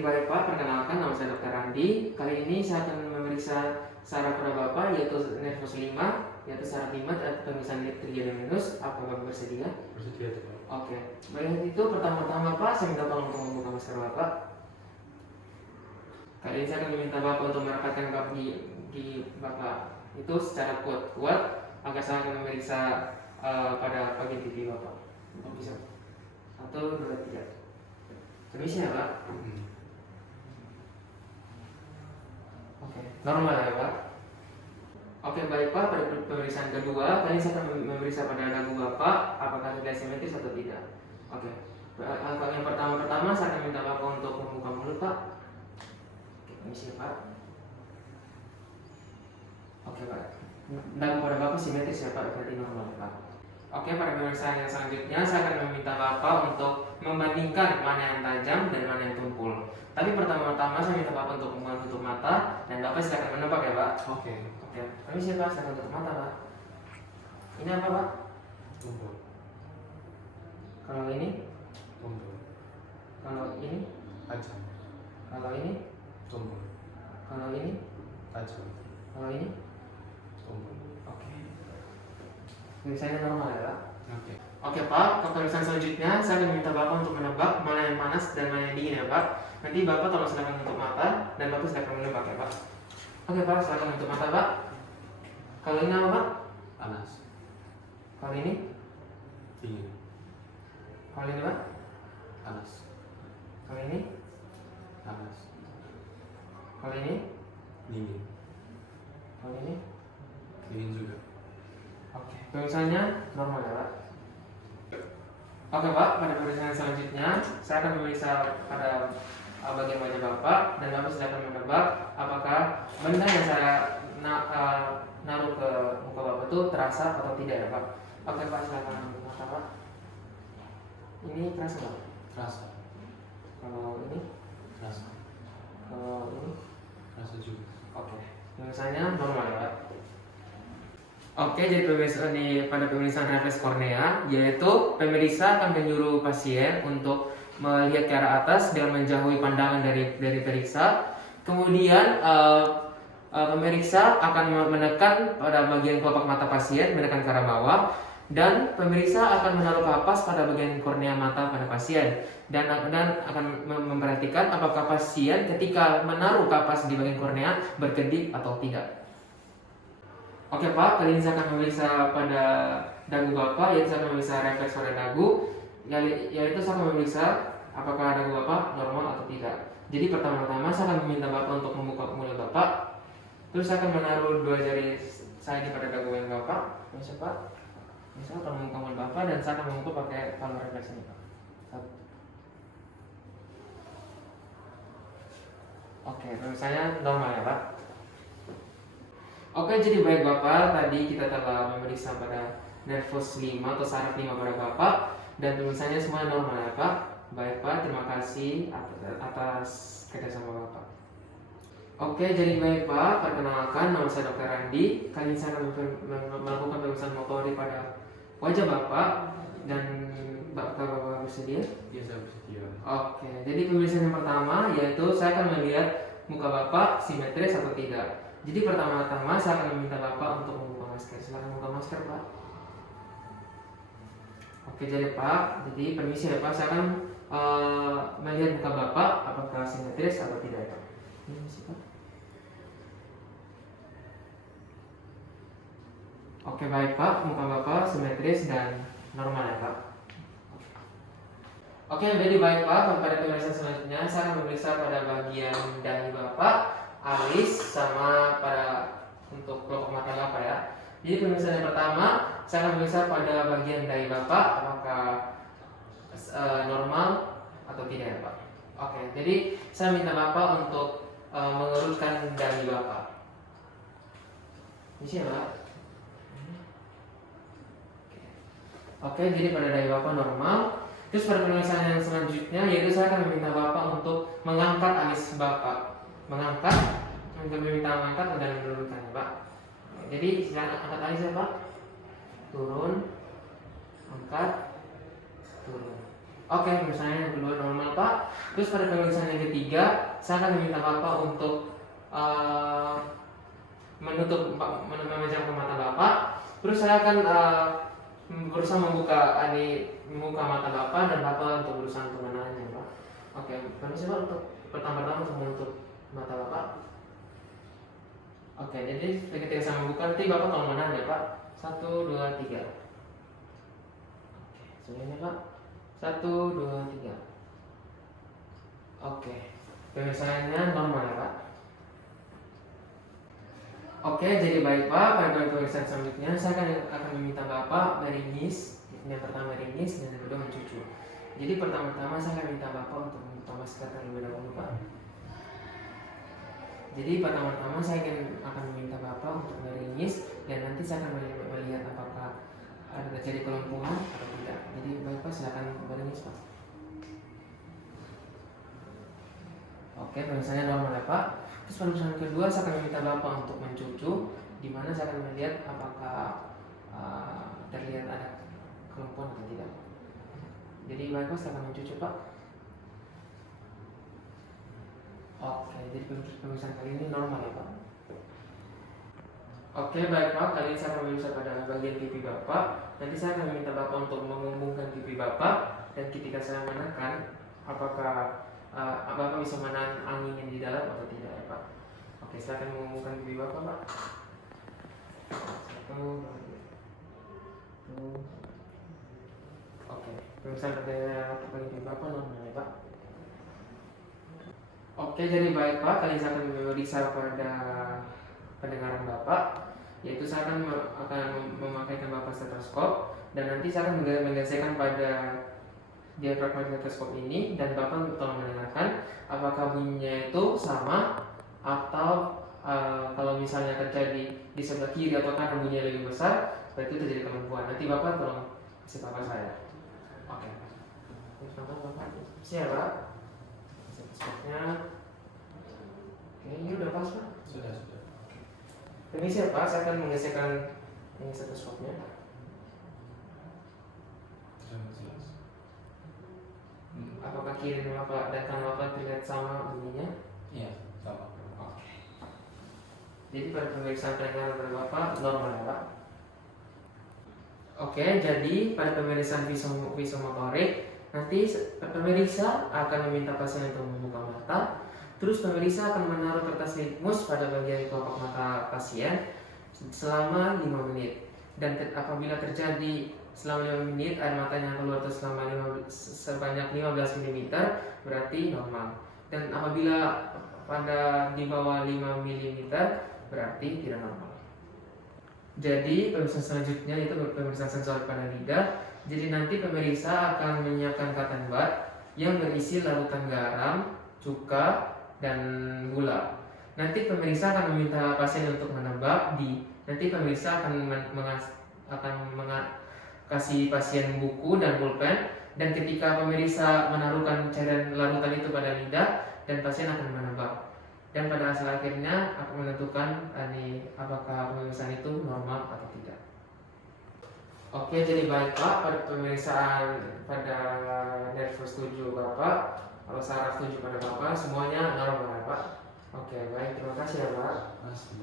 Baik Pak, perkenalkan nama saya Dr. Randi. Kali ini saya akan memeriksa saraf pada Bapak yaitu nervus 5, yaitu saraf 5 dan pemeriksaan trigeminus minus. Apa Bapak bersedia? Bersedia Pak. Oke. Baik, itu pertama-tama Pak, saya minta tolong untuk membuka masker Bapak. Kali ini saya akan meminta Bapak untuk merapatkan gigi Bapak itu secara kuat agar saya akan memeriksa pada bagian pipi Bapak. Bisa? 1, 2, 3. Permisi ya Pak. Oke, normal ya Pak. Oke baik Pak, pada pemeriksaan kedua kali saya akan memeriksa pada dagu Bapak apakah tidak simetris atau tidak. Oke, yang pertama saya akan minta Bapak untuk membuka mulut Pak. Oke, permisi Pak. Oke Pak, dagu pada Bapak simetris ya Pak, berarti normal Pak. Oke, pada pemeriksaan yang selanjutnya saya akan meminta Bapak untuk membandingkan mana yang tajam dan mana yang tumpul. Tapi pertama-tama saya minta Bapak untuk menutup mata dan Bapak silakan menebak ya Pak. Oke. Permisi Pak, silakan tutup mata Pak. Ini apa Pak? Tumpul. Kalau ini? Tumpul. Kalau ini? Tajam. Kalau ini? Tumpul. Kalau ini? Tajam. Kalau ini? Tumpul. Oke. Pemirsanya normal ya Pak? Oke. Oke Pak, ke pemeriksaan selanjutnya saya akan meminta Bapak untuk menebak mana yang panas dan mana yang dingin ya Pak. Nanti Bapak tolong silakan menutup mata dan Bapak silakan menebak ya Pak. Oke Pak, silakan menutup mata Pak. Kalau ini apa Pak? Panas. Kalau ini? Dingin. Kalau ini Pak? Panas. Kalau ini? Panas. Kalau ini? Dingin. Kalau ini? Dingin juga. Oke, pemirsaannya normal ya Pak. Oke Pak, pada pemeriksaan selanjutnya saya akan memeriksa pada bagian wajah Bapak dan Bapak silakan menebak apakah benda yang saya naruh ke muka Bapak itu terasa atau tidak ya Pak. Oke Pak, silakan menutup mata Pak. Ini terasa Pak? Terasa. Kalau ini? Terasa. Kalau ini? Terasa juga. Oke, pemirsaannya normal ya Pak. Oke, jadi pada pemeriksaan refleks kornea, yaitu pemeriksa akan menyuruh pasien untuk melihat ke arah atas dengan menjauhi pandangan dari periksa. Kemudian pemeriksa akan menekan pada bagian kelopak mata pasien, menekan ke arah bawah, dan pemeriksa akan menaruh kapas pada bagian kornea mata pada pasien dan akan memperhatikan apakah pasien ketika menaruh kapas di bagian kornea berkedip atau tidak. Oke Pak, kali ini saya akan memeriksa pada dagu Bapak, yaitu saya akan memeriksa refleks pada dagu, yaitu saya akan memeriksa apakah dagu Bapak normal atau tidak. Jadi pertama-tama saya akan meminta Bapak untuk membuka mulut Bapak, terus saya akan menaruh 2 jari saya di pada dagu yang Bapak, bisa Pak. Bisa akan membuka mulut Bapak dan saya akan memukul pakai palu refleks ini Pak. Oke, saya normal ya Pak. Oke, jadi baik Bapak, tadi kita telah memeriksa pada nervus 5 atau saraf 5 pada Bapak dan pemeriksanya semua normal ya Pak. Baik Pak, terima kasih atas kerjasama Bapak. Oke, jadi baik Pak, perkenalkan nama saya Dr. Randi. Kali ini saya akan melakukan pemeriksaan motorik pada wajah Bapak dan Bapak bersedia? Iya, saya bersedia. Oke, jadi pemeriksaan yang pertama yaitu saya akan melihat muka Bapak simetris atau tidak. Jadi pertama-tama saya akan meminta Bapak untuk membuka masker. Silakan buka masker Pak. Oke, jadi Pak, jadi permisi ya Pak, saya akan melihat muka Bapak apakah simetris atau tidak ya Pak. Permisi Pak. Oke baik Pak, muka Bapak simetris dan normal ya Pak. Oke, jadi baik Pak, pada pemeriksaan selanjutnya saya akan memeriksa pada bagian dahi Bapak, alis, sama pada untuk kelopak mata Bapak ya. Jadi pemeriksaan yang pertama saya akan memeriksa pada bagian dahi Bapak apakah normal atau tidak ya Pak. Oke, jadi saya minta Bapak untuk mengerutkan dahi Bapak. Bisa ya Pak? Oke, jadi pada dahi Bapak normal. Terus pada pemeriksaan yang selanjutnya yaitu saya akan meminta Bapak untuk mengangkat alis Bapak. Mengangkat, meminta mengangkat dan menurunkan Pak. Jadi silakan angkat alis ya Pak. Turun, angkat, turun. Oke, misalnya yang kedua normal Pak. Terus pada pemeriksaan yang ketiga, saya akan meminta Bapak untuk memejamkan mata Bapak. Terus saya akan berusaha membuka mata Bapak dan Bapak untuk berusaha untuk menahannya Pak. Oke, permisi Pak untuk pertama-tama untuk menutup mata Bapak. Oke, jadi ketika saya membuka nanti Bapak tolong menahan ya Pak. 1, 2, 3. Oke, sebenarnya Pak. 1, 2, 3. Oke, pemirsaannya normal ya Pak. Oke, jadi baik Pak, pada pemeriksaan selanjutnya saya akan meminta Bapak meringis. Yang pertama meringis dan yang kedua mencucu. Jadi pertama-tama saya akan minta Bapak untuk membuka masker terlebih dahulu Pak. Jadi pertama-tama saya akan meminta Bapak untuk meringis dan nanti saya akan melihat apakah ada terjadi kelumpuhan atau tidak. Jadi baik Pak, silakan meringis Pak. Oke, pemirsanya normal ya Pak. Terus pemeriksaan kedua saya akan meminta Bapak untuk mencucu, di mana saya akan melihat apakah terlihat ada kelumpuhan atau tidak. Jadi baik Pak, silakan mencucu Pak. Oke, jadi pemeriksaan kali ini normal ya Pak. Oke, baik Pak, kali ini saya akan memeriksa pada bagian pipi Bapak. Nanti saya akan meminta Bapak untuk mengembungkan pipi Bapak, dan ketika saya menekan, apakah Bapak bisa menahan angin yang di dalam atau tidak ya Pak. Oke, saya akan mengembungkan pipi Bapak Pak. 1, 2, 3. Oke, pemeriksaan pada pipi Bapak normal ya Pak. Oke, jadi baik Pak, kali ini saya akan memeriksa pada pendengaran Bapak, yaitu saya akan memakaikan Bapak stetoskop dan nanti saya akan menggeserkan pada diafragma stetoskop ini dan Bapak tolong mendengarkan apakah bunyinya itu sama atau kalau misalnya terjadi di sebelah kiri atau kanan bunyinya lebih besar, berarti terjadi kelumpuhan. Nanti Bapak tolong kasih Bapak saya. Oke. Bapak siap Pak? Stetoskopnya. Oke, ini udah pas Pak? Sudah. Permisi ya Pak, saya akan menggeserkan ini stetoskopnya. Jelas. Apakah kiri Bapak dan kanan Bapak terlihat sama bunyinya? Iya, sama. Oke. Jadi pada pemeriksaan pendengaran pada Bapak normal ya Pak. Oke, jadi pada pemeriksaan visomotorik nanti pemeriksa akan meminta pasien untuk membuka mata. Terus pemeriksa akan menaruh kertas litmus pada bagian kelopak mata pasien selama 5 menit. Dan apabila terjadi selama 5 menit air matanya keluar sebanyak 15 mm berarti normal. Dan apabila pada di bawah 5 mm berarti tidak normal. Jadi pemeriksaan selanjutnya itu pemeriksaan sensor pada lidah. Jadi nanti pemeriksa akan menyiapkan cotton bud yang berisi larutan garam, cuka, dan gula. Nanti pemeriksa akan meminta pasien untuk menebak nanti pemeriksa akan kasih pasien buku dan pulpen, dan ketika pemeriksa menaruhkan cairan larutan itu pada lidah dan pasien akan menebak. Dan pada hasil akhirnya akan menentukan apakah pemeriksaan itu normal atau tidak. Oke, jadi baik Pak, pada pemeriksaan pada nervus 7 Bapak, kalau saraf 7 pada Bapak, semuanya normal ya Pak. Oke, baik, terima kasih ya Pak. Mas,